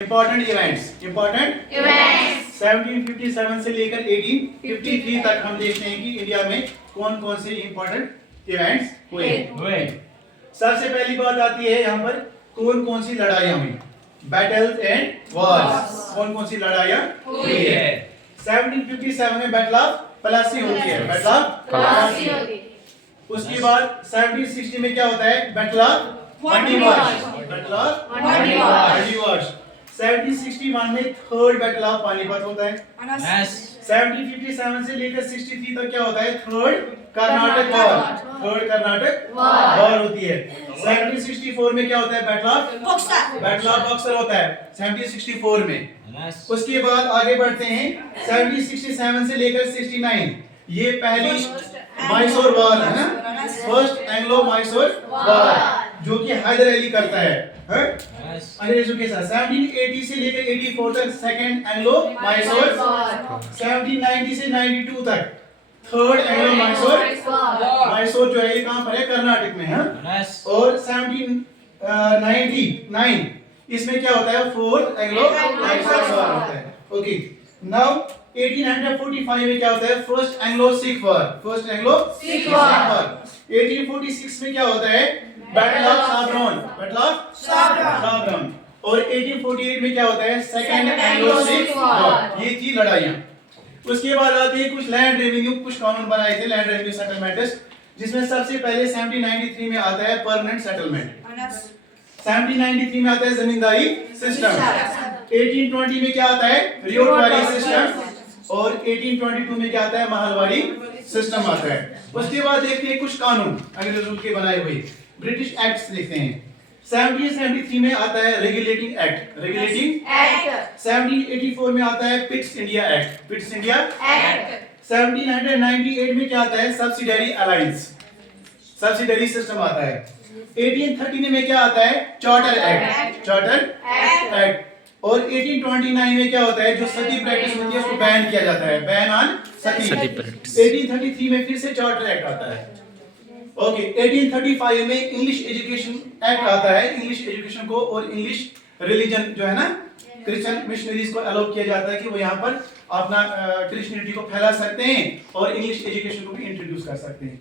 Important events 1757 से लेकर 1853 तक हम देखते हैं कि इंडिया में कौन कौन से इंपॉर्टेंट इवेंट्स हुए। सबसे पहली बात आती है यहाँ पर कौन कौन सी लड़ाइयाँ हुई, बैटल्स एंड वॉर्स, कौन कौन सी लड़ाइयाँ हुई है। 1757 में बैटल ऑफ प्लासी होती है, बैटल ऑफ प्लासी। उसके बाद 1760 में क्या होता है, battle of Mandi March, battle of Mandi March. 1761 में थर्ड बैटल ऑफ पानीपत होता है। 1757 से लेकर 63 तक क्या होता है, थर्ड कर्नाटक वॉर होती है। 1764 में क्या होता है, बैटल ऑफ बक्सर होता है 1764 में। उसके बाद आगे बढ़ते हैं 1767 से लेकर 69, ये पहली मैसूर वॉर है ना, फर्स्ट एंग्लो मैसूर वॉर जो कि हैदर अली करता है अंग्रेजों के साथ। 1780 से लेकर 84 तक सेकंड एंग्लो मैसूर, 1790 से 92 तक थर्ड एंग्लो मैसूर जो है ये कहां पर है, कर्नाटक में है। और 1799 इसमें क्या होता है, फोर्थ एंग्लो मैसूर वॉर होता है। ओके, नाउ 1845 में क्या होता है, फर्स्ट एंग्लो सिख वॉर, 1846 में क्या होता है, बैटल ऑफ साब्रान। और 1848 में क्या होता है, सेकंड एंग्लो सिख वॉर। ये थी लड़ाइयां। उसके बाद आते हैं कुछ लैंड रेवेन्यू, कुछ कानून बनाए थे लैंड रेवेन्यू सेटलमेंट्स, जिसमें सबसे पहले 1793 में आता है परमानेंट सेटलमेंट, 1793 में आता है जमींदारी सिस्टम, 1820 में क्या आता है, रियोटवारी सिस्टम, और 1822 में क्या आता है, महलवाड़ी सिस्टम आता है। उसके बाद देखते हैं कुछ कानून अंग्रेजों के बनाए हुए, ब्रिटिश एक्ट्स देखते हैं। 1773 में आता है रेगुलेटिंग एक्ट, 1784 में आता है पिट्स इंडिया एक्ट, 1798 में क्या आता है, सब्सिडरी अलायंस, सब्सिडरी सिस्टम आता है। 1813 में क्या आता है, चार्टर एक्ट। और 1829 में क्या होता है, जो सती प्रैक्टिस होती है उसको बैन किया जाता है, बैन ऑन सती प्रैक्टिस। 1833 में फिर से चार्टर एक्ट आता है। ओके, 1835 में इंग्लिश एजुकेशन एक्ट आता है, इंग्लिश एजुकेशन को और इंग्लिश रिलीजन जो है ना, क्रिश्चियन मिशनरीज को अलाउ किया जाता है कि वो यहाँ पर अपना क्रिश्चियनिटी को फैला सकते हैं और इंग्लिश एजुकेशन को भी इंट्रोड्यूस कर सकते हैं।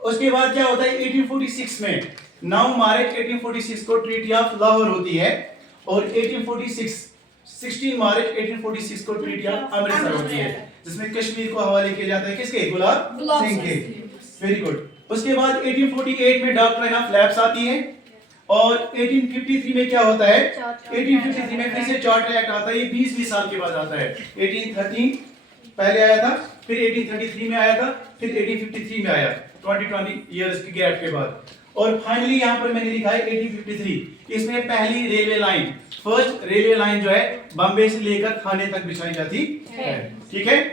उसके बाद क्या होता है, 1846 में 9 मार्च 1846 को ट्रीटी ऑफ लाहौर होती है, और 16 मार्च 1846 को ट्रीटी ऑफ अमृतसर होती है, जिसमें कश्मीर को हवाले किया जाता है किसके, गुलाब सिंह के। Very good. उसके बाद 1848 में डॉक्ट्रिन ऑफ लैप्स आती है, और 1853 में क्या होता है, 1853 में फिर से चार्टर एक्ट आता है, ये 20 साल के बाद आता है। 1813 पहले आया था, फिर 1833 में आया था, फिर 1853 में आया, 20 इयर्स के गैप के बाद। और फाइनली यहाँ पर मैंने लिखा है 1853, इसमें पहली railway line, first railway line जो है बॉम्बे से लेकर थाने तक बिछाई जाती है। ठीक है।